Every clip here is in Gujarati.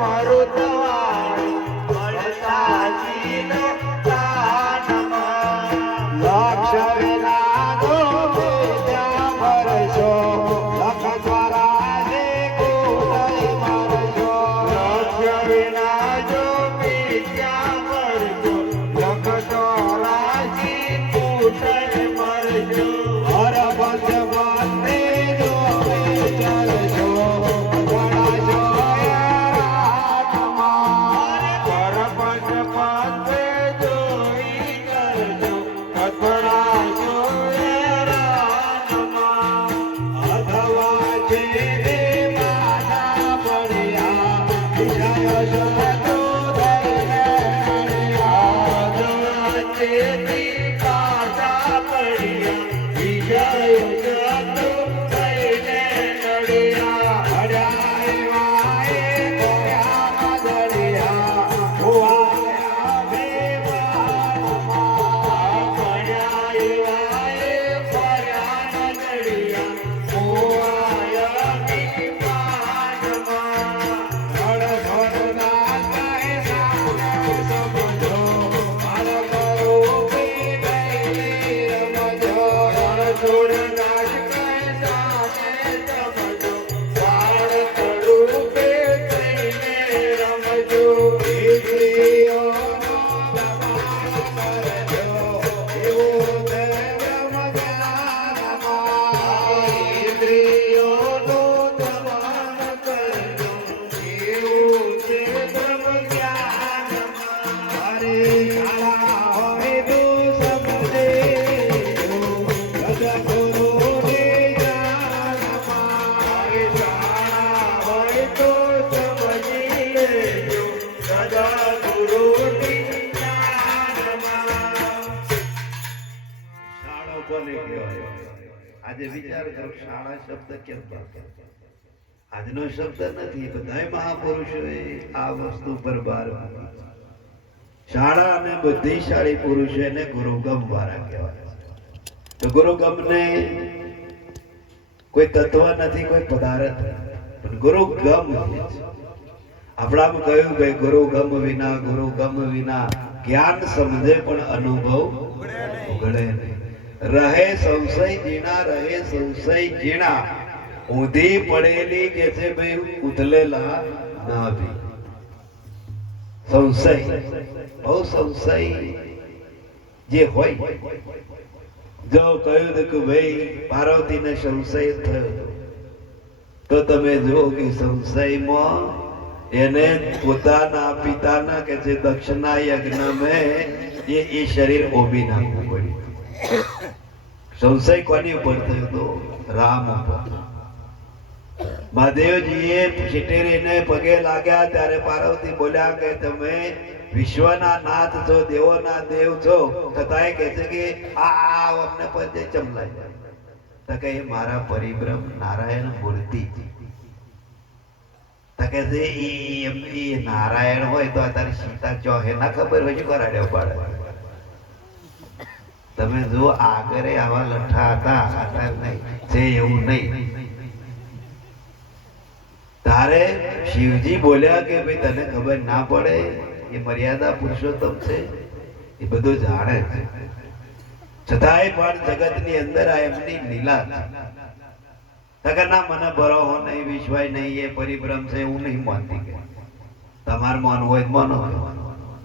મરુતવાળી મળતાજીનો દાનમાં લક્ષ વિના જો વિદ્યા ભરશો લખ દ્વારા જે કુટય મરશો લક્ષ વિના જો વિદ્યા ભરશો લખ દ્વારા જે કુટય મરશો હર બંધ બંધે જો વિચારશો ગણાશો રાતમાં હર બંધ બંધે જોઈ કરજો કથળાશો રાતમાં અધવા છે રે માના પડ્યા વિષય શબ્દો ધઈને નડ્યા અધવા છે તે પાછા પડ્યા વિષય શબ્દો ધઈને નડ્યા હડ્યા વાએ કોયા દળ્યા હોવાયા બેવાનમાં પડ્યા વાએ કોયા દળ્યા હોવાયા બેવાનમાં હળ ભરના કાય સામે સમજો માર કરો કે નહીં રમજો હળ છોડ નાશ કાય સામે સમજો બાળ કરું કે થઈને રમજો ઇન્દ્રિયોનો દબાણ કરજો એવો બ્રહ્મ જ્ઞાનમાં ઇન્દ્રિયોનો દબાણ કરજો એવું છે બ્રહ્મ જ્ઞાનમાં અરે શાળા હોય તો સમજે સદગુરુને જાનમાં અરે શાળા હોય તો સમજી લેજો સદગુરુની જાનમાં શાળા કોને કહેવાય? આજે વિચાર કરો, શાળા શબ્દ કેમ કહેવાય? આજનો શબ્દ નથી, બધાય મહાપુરુષોએ આ વસ્તુ પર ભાર મૂક્યો. શાળા અને બુદ્ધિશાળી પુરુષો એને ગુરુગમ વાળા કહેવાય. તો ગુરુગમને કોઈ તત્વ નથી, કોઈ પદાર્થ નથી, પણ ગુરુગમ છે. આપણામાં કહ્યું ભાઈ ગુરુગમ વિના જ્ઞાન સમજે પણ અનુભવ ઉઘડે નહીં. રહે સંશય જીણા ઊંધી પડેલી કે છે ભાઈ ઉથલેલા ના ભી. સંશય બહુ સંશય જે હોય, જો કહ્યું કે ભાઈ પાર્વતીને સંશય થયો તો તમે જુઓ કે સંશયમાં એને પોતાના પિતાના કે છે દક્ષના યજ્ઞ એ શરીર ઓબી નાખવું પડ્યું. સંશય કોની ઉપર થયો તો? રામ ઉપર. મહાદેવજીએ શિટેરીને પગે લાગ્યા ત્યારે પાર્વતી બોલ્યા કે તમે વિશ્વના નાથ છો, દેવોના દેવ છો, છતાંય કહે છે કે આ અમને પદે ચમલાય. તો કે મારા પરિબ્રહ્મ નારાયણ મૂર્તિ. તો કે છે એ નારાયણ હોય તો અત્યારે સીતા ચોહે ના ખબર હોય શું કરાડ્યો પાડે. તમે જો આગળ આવા લઠ્ઠા હતા, અત્યારે નહીં છે એવું નહીં. તારે શિવજી બોલ્યા કે ભાઈ તને ખબર ના પડે, એ મર્યાદા પુરુષોત્તમ છે, એ બધું જાણે છે, છતાંય પણ જગતની અંદર આ એમની લીલા છે. ના મને ભરોહો નહીં, વિશ્વાસ નહીં, એ પરિભ્રમ છે એવું નહીં માનતી. કે તમારે માનવું હોય માનો.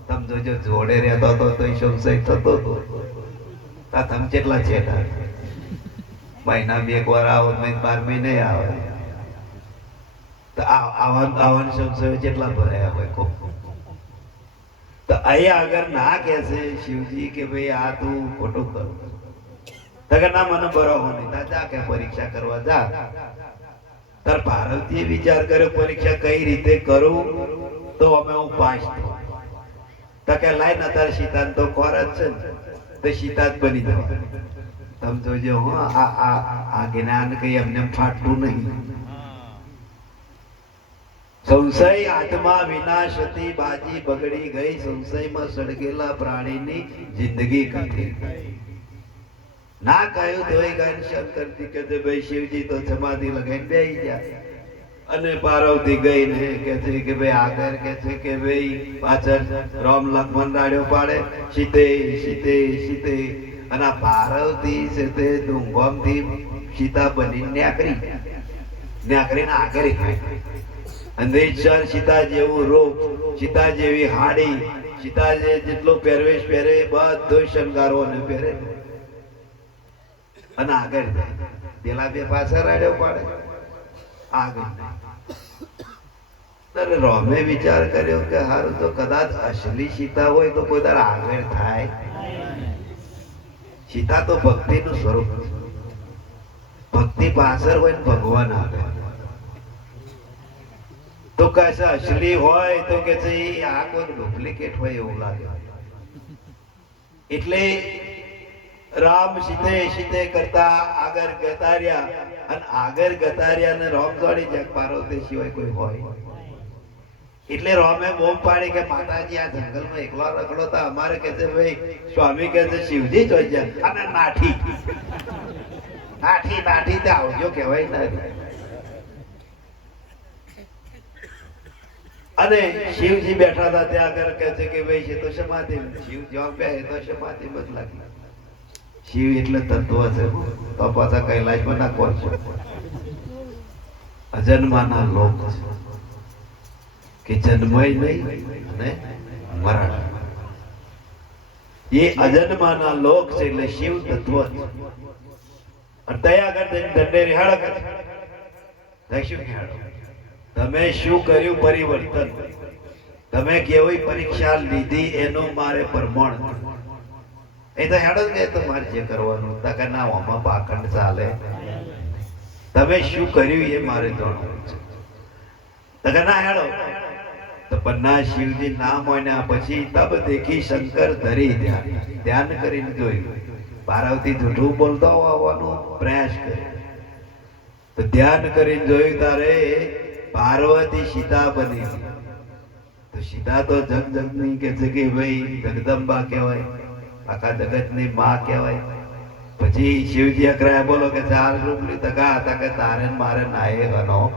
તમે જોજો જોડે રહેતો હતો તો સંશય થતો હતો. તમે કેટલા છેટા મહિના બે વાર આવો, 12 મહિને આવે તો આવા સંશયો કેટલા ભરાયા હોય. તો અહીંયા આગળ ના કે છે શિવજી કે ભાઈ આ તું ખોટું કરું. ના મને બરોબર નહીં, જા કે પરીક્ષા કરવા જા. તાર પાર્વતીએ વિચાર કર્યો પરીક્ષા કઈ રીતે કરું તો અમે હું પાસ થઉં. તો કે લાઈ ના તાર સીતાન તો ખોર જ છે ને, તો સીતા જ બની જાવ. તમે જોજો આ જ્ઞાન કઈ એમને ફાટતું નહીં. સંશય આત્મા વિનાશતી બાજી બગડી ગઈ. સંશયમાં સળગેલા પ્રાણીની જિંદગી કઠિન. ના કહ્યું તોય ગાય શંકરજી કે ભાઈ શિવજી તો સમાધિ લગાઈને બેસી ગયા. અને પાર્વતી ગઈ ને કે છે કે ભાઈ આગળ કે છે કે ભાઈ પાછળ રામ લક્ષ્મણ રાડ્યો પાડે સીતે સીતે સીતે અને આ પાર્વતી છે તે ડુંગોમથી સીતા બની ન્યાકરીને આગળ ખાય અને સીતા જેવું રૂપ સીતા જેવી હાડી સીતા જેટલો પહેરવેશ પહેરે બધો શણગારો ને પહેરે અને આગળ પેલા બે પાછળ રાડ્યો પાડે આગળ રોમે વિચાર કર્યો કે હારું તો કદાચ અસલી સીતા હોય તો કોઈ તારા આગળ થાય સીતા તો ભક્તિ નું સ્વરૂપ ભક્તિ પાછળ હોય ને ભગવાન આગળ તો કશે અસલી હોય તો કે છે આ કોઈ ડુપ્લિકેટ હોય એવું લાગે એટલે રામ સીતે સીતે કરતા આગળ ગતાર્યા અને આગળ ગતાર્યા ને રામ જોડી જાય પાર્વતી સિવાય કોઈ હોય એટલે રામે બોમ પાડી કે માતાજી આ જંગલમાં એકલા રખડો તો અમારે કે છે ભાઈ સ્વામી કે છે શિવજી જોઈ જાય અને નાઠી નાઠી નાઠી તે આવજો કહેવાય ને અને શિવજી બેઠા હતા ત્યાં આગળ કે છે કે ભાઈ છે તો સમાધિ શિવ જ્યાં બે તો સમાધિ મત લાગી શિવ એટલે તત્વ છે તો પાછા કૈલાસમાં ના કોણ છે અજન્માના લોક છે કે જન્મય નહીં અને મરણ એ અજન્માના લોક છે એટલે શિવ તત્વ છે અને ત્યાં આગળ દંડે રિહાળ કરે શું ખ્યાલ તમે શું કર્યું પરિવર્તન તમે કેવી પરીક્ષા લીધી એનો મારે પ્રમાણ એ તો હેડો કે તમારે જે કરવાનું તકે ના આમાં પાખંડ ચાલે તમે શું કર્યું એ મારે જાણવું છે તકે ના હેડો તો પન્ના શિવજી નામ હોય પછી તબ દેખી શંકર ધરી ધ્યાન કરીને જોયું પાર્વતી જૂઠું બોલતો આવવાનો પ્રયાસ કર્યો તો ધ્યાન કરીને જોયું તારે પાર્વતી સીતા બની તો સીતા તો જગ જગની કે છે કે ભાઈ જગદંબા કહેવાય આખા જગતની માં કહેવાય પછી શિવજી અકરાય બોલો કે ચાર રૂપની તકા હતા કે તારે મારે નાયે ગનો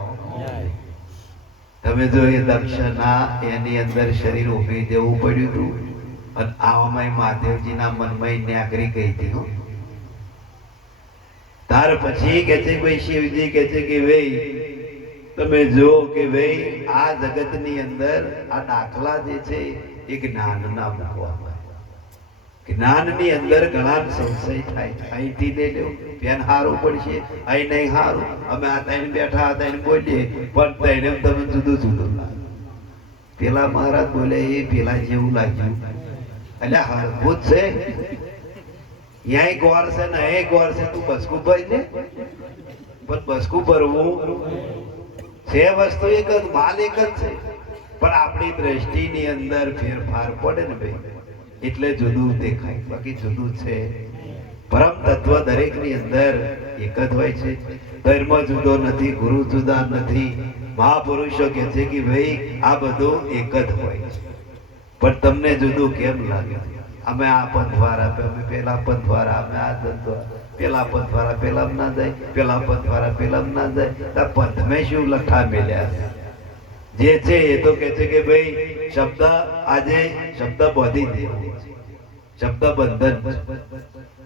તમે જો એ દક્ષના એની અંદર શરીર ઉભી દેવું પડ્યું હતું અને આવામાં મહાદેવજીના મનમાં ન્યાકરી ગઈ હતી ત્યાર પછી કે છે ભાઈ શિવજી કે છે કે ભાઈ તમે જો કે ભાઈ આ જગતની અંદર આ દાખલા જે છે એ જ્ઞાનના મૂકવામાં જ્ઞાનની અંદર ઘણા સંશય થાય અહીંથી લઈ લેવું પેન હારું પડશે અહીં નહીં હારું અમે આ ત્રણ બેઠા હતા એને બોલીએ પણ તેને તમે જુદું જુદું પેલા મહારાજ બોલે એ પેલા જેવું લાગ્યું એટલે હરભૂત છે યાય ગોર છે ને એ ગોર છે તું બસકું ભરી ને પણ બસકું ભરવું છે વસ્તુ એક જ માલ એક જ છે પણ આપણી દ્રષ્ટિની અંદર ફેરફાર પડે ને ભાઈ એટલે જુદું દેખાય બાકી જુદું છે પરમ તત્વ દરેકની અંદર એક જ હોય છે ધર્મ જુદો નથી ગુરુ જુદા નથી મહાપુરુષો કે છે કે ભાઈ આ બધું એક જ હોય પણ તમને જુદું કેમ લાગે અમે આ પંથ વાળા અમે પેલા પંથ વાળા અમે આ ધંધો પેલા પંથ વાળા પેલા ના જાય પેલા પંથ વાળા પેલા ના જાય પંથ મેં શું લઠ્ઠા મેલ્યા જે છે એ તો કે છે કે ભાઈ શબ્દ આજે શબ્દ બોધી દે શબ્દ બંધન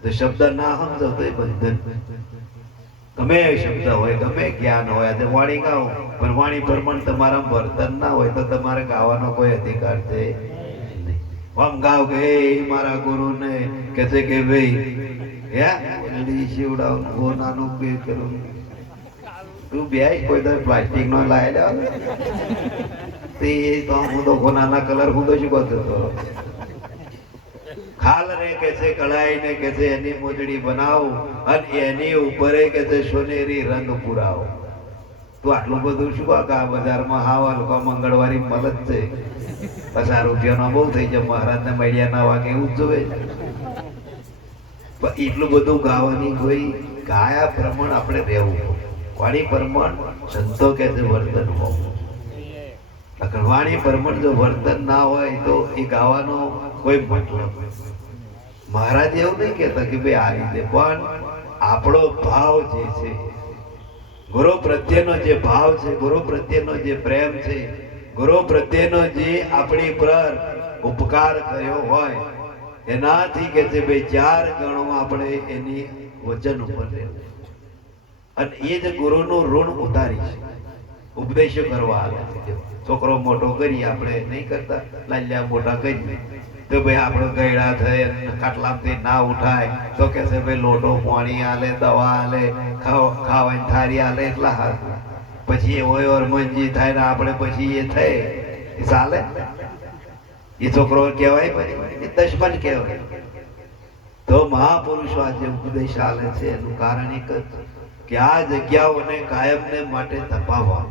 તો શબ્દ ના સમજો તો એ બંધન ગમે એ શબ્દ હોય ગમે જ્ઞાન હોય આજે વાણી ગાઓ પણ વાણી પ્રમાણ તમારા વર્તન ના હોય તો તમારે ગાવાનો કોઈ અધિકાર છે આમ ગાવ કે મારા ગુરુ ને કે છે કે ભાઈ નાનું બે કરું તું બે કોઈ દર પ્લાસ્ટિક નો લાયેલા તે તો હું તો કોનાના કલર હું તો શું કરતો ખાલ રે કે છે કઢાઈ ને કે છે એની મોજડી બનાવો અને એની ઉપર કે છે સોનેરી રંગ પુરાવો તું આટલું બધું શું આ બજારમાં હાવા લોકો મંગળવારી મળે જ છે 50 રૂપિયાનો બહુ થઈ જાય મહારાજ ને મળ્યા ના વાગે એવું જ જોવે પણ એટલું બધું ગાવાની કોઈ ગાયા પ્રમાણ આપણે રહેવું વાણી પ્રમાણ સંતો કે છે વર્તન હોવું વાણી પ્રમાણ જો વર્તન ના હોય તો એ ગાવાનો કોઈ મતલબ મહારાજ એવું નહીં કહેતા કે ભાઈ આ રીતે પણ આપણો ભાવ જે છે ગુરુ પ્રત્યેનો જે ભાવ છે, ગુરુ પ્રત્યેનો જે પ્રેમ છે, ગુરુ પ્રત્યેનો જે આપણી પર ઉપકાર કર્યો હોય એનાથી કે છે ભાઈ 4 ગણો આપણે એની વચન ઉપર રહેવું અને એ જ ગુરુનું ઋણ ઉતારી છે. ઉપદેશો કરવા આવે છે. છોકરો મોટો કરી આપણે નહીં કરતા, લાલ્યા મોટા કરી તો ભાઈ આપણો ગયડા થઈ ખાટલામાંથી ના ઉઠાય તો કે છે ભાઈ લોટો પાણી આલે, દવા આલે, ખાવાની થારી આલે, એટલા હાથ પછી એ હોય ઓરમનજી થાય ને આપણે પછી એ થઈ એ ચાલે? એ છોકરો કહેવાય પછી એ દશમન કહેવાય. તો મહાપુરુષો આજે ઉપદેશ આલે છે એનું કારણ એક જ કે આ જગ્યાઓને કાયમને માટે તપાવવા,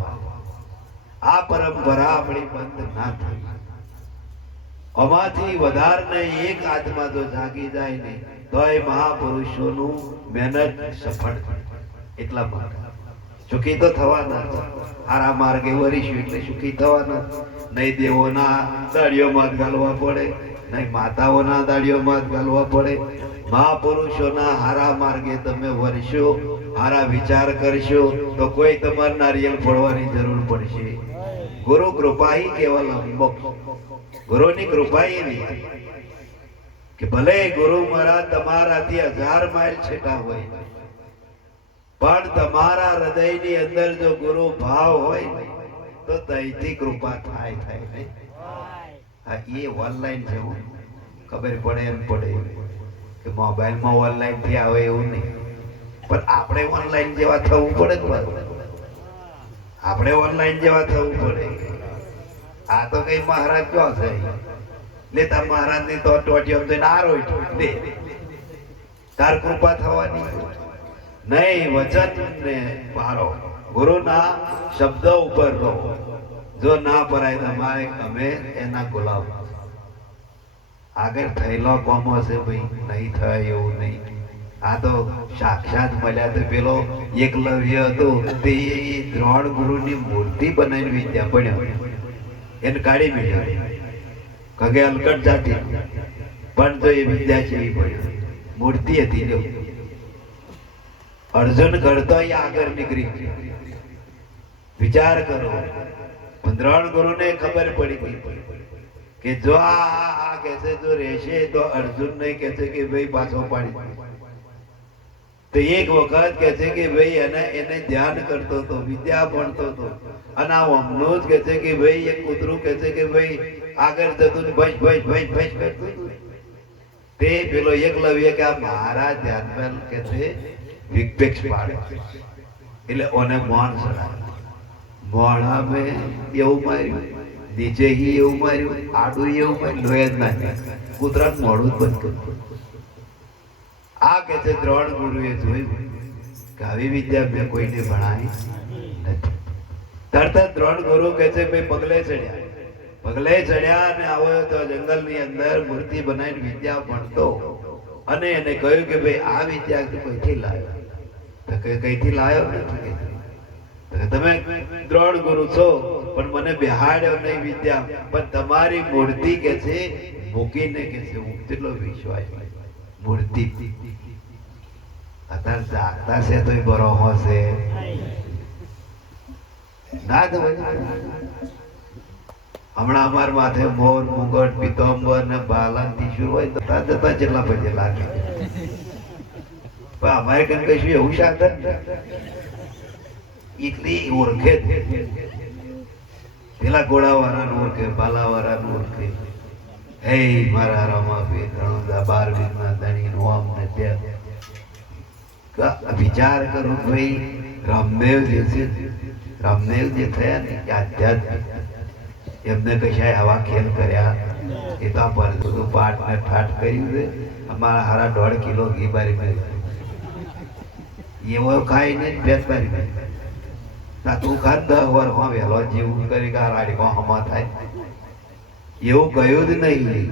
આ પરંપરા આપણી બંધ ના થાય. આમાંથી વધારને એક આત્મા જો જાગી જાય ને તો એ મહાપુરુષોનું મહેનત સફળ થાય. એટલા માટે સુખી તો થવાના, સારા માર્ગે વરીશું એટલે સુખી થવાના. નહીં દેવોના દાડીઓમાં જ ગાલવા પડે, નહીં માતાઓના દાડીઓમાં જ ગાલવા પડે. મહાપુરુષોના હારા માર્ગે તમે વરશો, હારા વિચાર કરશો તો કોઈ તમારે નારિયેલ ફોડવાની જરૂર પડશે. ગુરુ કૃપા હી કેવલમ મોક્ષ. ગુરુની કૃપા એવી કે ભલે ગુરુ મહારાજ તમારાથી 1000 માઇલ છેટા હોય પણ તમારા હૃદયની અંદર જો ગુરુ ભાવ હોય તો તઈથી કૃપા થાય ને. હા, એ ઓનલાઈન છે, ખબર પડે એમ પડે કે મોબાઈલમાં ઓનલાઈન થી આવે એવું નહીં, પણ આપણે ઓનલાઈન જેવા થવું પડે ને. આપણે ઓનલાઈન જેવા થવું પડે. આ તો કઈ મહારાજ ક્યાં છે લેતા મહારાજ ની તો ટોટીઓ તો નારો દે તાર કૃપા થવાની નહીં. વચન ને પારો, ગુરુના શબ્દ ઉપર રહો. જો ના પરાય તમારે અમે એના ગુલામ. આગળ થયેલો કોમો છે ભાઈ, નહીં થાય એવું નહીં. આ તો સાક્ષાત મળ્યા તો પેલો એકલવ્ય હતો તે દ્રોણ ગુરુની મૂર્તિ બનાવીને વિદ્યા ભણ્યો, એને કાઢી મેળ્યો કગે અલકટ જાતિ પણ તો એ વિદ્યા જેવી ભણ્યો, મૂર્તિ હતી. લ્યો અર્જુન કરતો આગળ નીકળી. વિચાર કરો, દ્રોણ ગુરુને ખબર પડી ગઈ કે જો આ કે છે જો રહેશે તો અર્જુન ને કે છે કે ભાઈ પાછો પાડી. તો એક વખત કે છે કે ભાઈ એને ધ્યાન કરતો હતો, વિદ્યા ભણતો હતો અને આ અમનો જ કે છે કે ભાઈ એક કૂતરું કે છે કે ભાઈ આગળ જતું ભજ ભજ ભજ ભજ કરતું. તે પેલો એકલવ્ય કે આ મારા ધ્યાનમાં કે છે વિક્ષેપ પાડે એટલે ઓને મોણ ચડાવે. મોણા મેં એવું માર્યું, નીચે હી એવું માર્યું, આડું એવું માર્યું, લોહી જ નાખ્યા, કૂતરાનું મોઢું જ બંધ કર્યું. આ કે છે દ્રોણ ગુરુએ જોયું કે આવી વિદ્યા મેં કોઈને ભણાવી નથી. તરત જ દ્રોણ ગુરુ કે છે ભાઈ પગલે ચડ્યા અને આવ્યો તો જંગલની અંદર મૂર્તિ બનાવીને વિદ્યા ભણતો અને એને કહ્યું કે ભાઈ આ વિદ્યા કઈથી લાવ્યો? તો કઈથી લાવ્યો નથી. તમે દ્રોણ ગુરુ છો પણ મને બેહાડ્યો નહીં વિદ્યા, પણ તમારી મૂર્તિ કે છે મૂકીને કે છે હું કેટલો વિશ્વાસ. મૂર્તિ અત્યારે જાગતા છે તો બરો હશે ના. હમણાં અમાર માથે મોર મુગટ પિત્તંબર ને બાલા ત્રિશુળ હોય તો જતા જેટલા પૈસા લાગે, પણ અમારે કઈ કશું એવું સાધન એટલી ઓળખે પેલા ઘોડાવાળાનું ઓળખે, બાલાવાળાનું ઓળખે. હે મારા રમા બે 12 વીકના ધણી નોમ ને ત્યાં વિચાર કરું ભાઈ રામદેવ જે છે, રામદેવ જે થયા ને આધ્યાત્મિક એમને કશા આવા ખેલ કર્યા એ તો પર બધું પાઠ ને ઠાઠ કર્યું છે. અમારા હારા 1.5 કિલો ઘી બારી મળ્યું એવો ખાઈને પેટ બારી મળ્યું. તું ખાત 10 વર્ષમાં વહેલો જીવું કરી કે રાડીમાં હમા થાય એવું કહ્યું જ નહીં.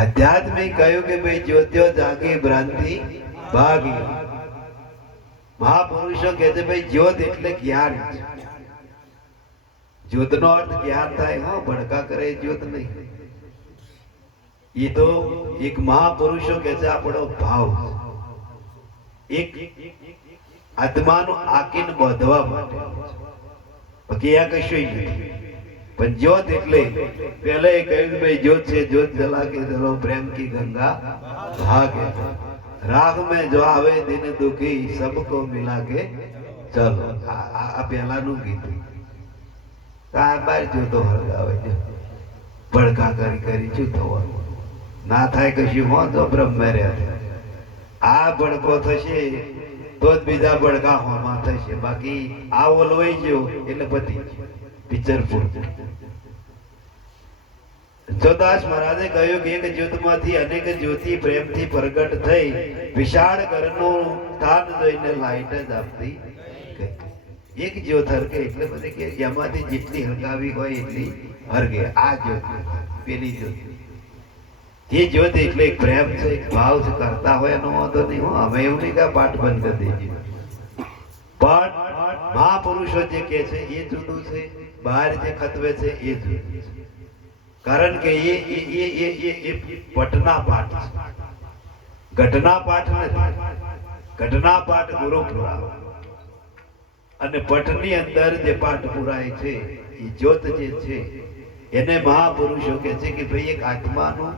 આધ્યાત્મિક કહ્યું કે ભાઈ જ્યોત્યો જાગી ભ્રાંતિ ભાગી. મહાપુરુષો કહે છે ભાઈ જ્યોત એટલે જ્ઞાન. જ્યોતનો અર્થ જ્ઞાન થાય, હા ભડકા કરે જ્યોત નહીં. એ તો એક મહાપુરુષો કહે છે આપણો ભાવ. એક આત્માનું આકીને બાંધવા માટે, બાકી આ કશું નથી. પણ જ્યોત એટલે પહેલા એ કહ્યું ભાઈ જ્યોત છે, જ્યોત જલા કે ચલો પ્રેમ કી ગંગા ભાગે, રાગ में जो आवे दिन दुखी सबको मिला के चलो. આ પહેલાનું ગીત. આ બાર જોતો હળગાવે છે, ભડકા કરી શું થવાનું? ના થાય કશું હો તો બ્રહ્મ રહ્યા. આ ભડકો થશે તો જ બીજા ભડકા હોમાં થશે, બાકી આ ઓલવાઈ ગયો એટલે પતિ પિક્ચર પૂરતું. જોદાસ મહારાજે કહ્યું કે એક જ્યોતમાંથી અનેક જ્યોતિ પ્રેમથી પ્રગટ થઈ વિશાળ ઘરનું સ્થાન જોઈને લાઈટ જ આપતી ગઈ. એક જ્યોત હરગે એટલે બધે કે એમાંથી જેટલી હરગાવી હોય એટલી હરગે. આ જ્યોત પેલી જ્યોત, એ જ્યોત એટલે એક પ્રેમ છે, એક ભાવ છે. કરતા હોય એનો વાંધો નહીં. હું અમે એવું નહીં કે પાઠ બંધ કરી દેજે, પણ મહાપુરુષો જે કે છે એ જુદું છે, બહાર જે ખતવે છે એ જુદું છે. કારણ કે એ પટના પાઠ છે, ઘટના પાઠ નથી. ઘટના પાઠ ગુરુ પુરાવો અને પટની અંદર જે પાઠ પુરાય છે એ જ્યોત જે છે એને મહાપુરુષો કે છે કે ભાઈ એક આત્માનું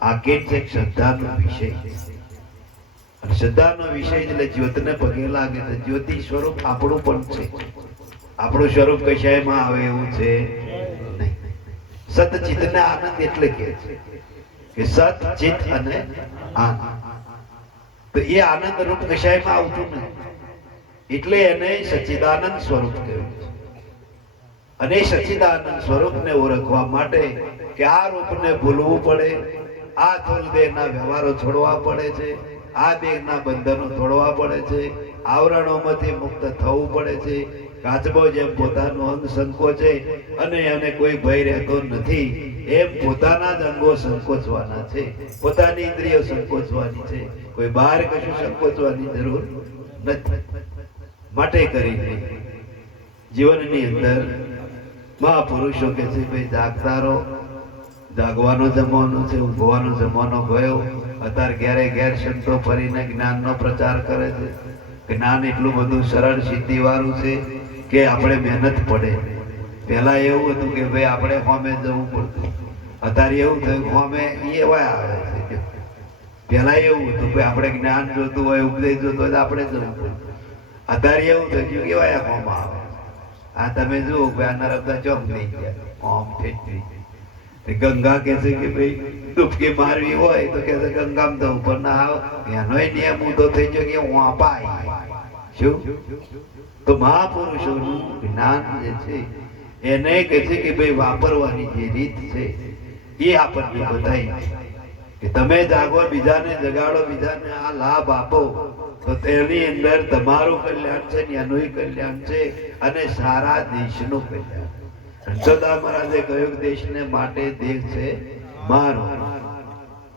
આકેટ છે, શ્રદ્ધાનો વિષય છે. અને શ્રદ્ધાનો વિષય એટલે જ્યોતને પગે લાગે છે. જ્યોતિ સ્વરૂપ આપણું પણ છે. આપણું સ્વરૂપ કશાયમાં આવે એવું છે નહીં. સતચિત ને આનંદ એટલે કે છે કે સત ચિત અને આનંદ. તો એ આનંદ રૂપ કશાયમાં આવતું નથી, એટલે એને સચ્ચિદાનંદ સ્વરૂપ કહ્યું છે. અને સચ્ચિદાનંદ સ્વરૂપને ઓળખવા માટે કે આ રૂપને ભૂલવું પડે, આ થોલ દેહના વ્યવહારો છોડવા પડે છે, આ દેહના બંધનો તોડવા પડે છે, આવરણોમાંથી મુક્ત થવું પડે છે. કાચબો જેમ પોતાનો અંગ સંકોચે અને એને કોઈ ભય રહેતો નથી, એમ પોતાના જ અંગો સંકોચવાના છે, પોતાની ઇન્દ્રિયો સંકોચવાની છે. કોઈ બહાર કશું સંકોચવાની જરૂર નથી. માટે કરીને જીવનની અંદર મહાપુરુષો કે છે ભાઈ જાગતા રહો. જાગવાનો જમાનો છે, ઊંઘવાનો જમાનો ગયો. અત્યારે ઘેરે ઘેર સંતો ફરીને જ્ઞાનનો પ્રચાર કરે છે. જ્ઞાન એટલું બધું સરળ સિદ્ધિ વાળું છે કે આપણે મહેનત પડે. પહેલા એવું હતું કે ભાઈ આપણે હોમે જવું પડતું, અત્યારે એવું થયું હોમે એવા આવે છે. પહેલા એવું હતું કે આપણે જ્ઞાન જોતું હોય, ઉપદેશ જોતો હોય તો આપણે જવું પડતું. અત્યારે એવું થયું કેવાય હોમાં આવે. આ તમે જુઓ કે આ નર્મદા ચોક નહીં ગયા, હોમ ફેક્ટરી. ગંગા કે છે કે ભાઈ ડૂબકી મારવી હોય તો કે ગંગામાં તો ઉપર ના આવ. એનોય નિયમ ઊંધો થઈ ગયો કે હું અપાય શું. તો મહાપુરુષોનું જ્ઞાન જે છે એને કહે છે કે ભાઈ વાપરવાની જે રીત છે એ આપણને બતાવી કે તમે જાગો, બીજાને જગાડો, બીજાને આ લાભ આપો તો તેની અંદર તમારું કલ્યાણ છે, એનું કલ્યાણ છે અને સારા દેશનું કલ્યાણ. રણછોડદાસ મહારાજે કહ્યું કે દેશને માટે દેહ છે મારો,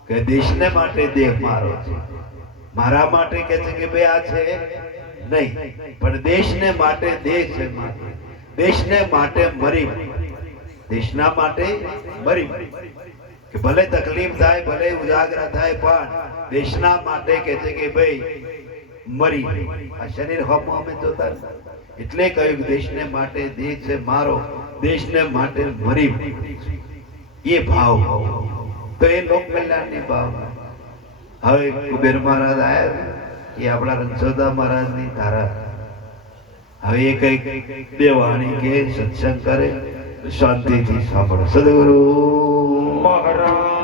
કે દેશને માટે દેહ મારો છે. મારા માટે કે છે કે ભાઈ આ છે નહીં, પણ દેશને માટે દેહ છે મારો. દેશને માટે મરી, દેશના માટે મરી કે ભલે તકલીફ થાય, ભલે ઉજાગરા થાય, પણ દેશના માટે કે છે કે ભાઈ મરી. આ શરીર હમ અમે જોતા એટલે કહ્યું દેશને માટે દેહ છે મારો, દેશને માટે મરી. એ ભાવ તો એ લોક કલ્યાણની ભાવ. હવે કુબેર મહારાજ આયા, એ આપણા રણછોડદાસ મહારાજની ધારા. હવે એ કઈક બે વાણી કે સત્સંગ કરે, શાંતિથી સાંભળો. સદગુરુ મહારાજ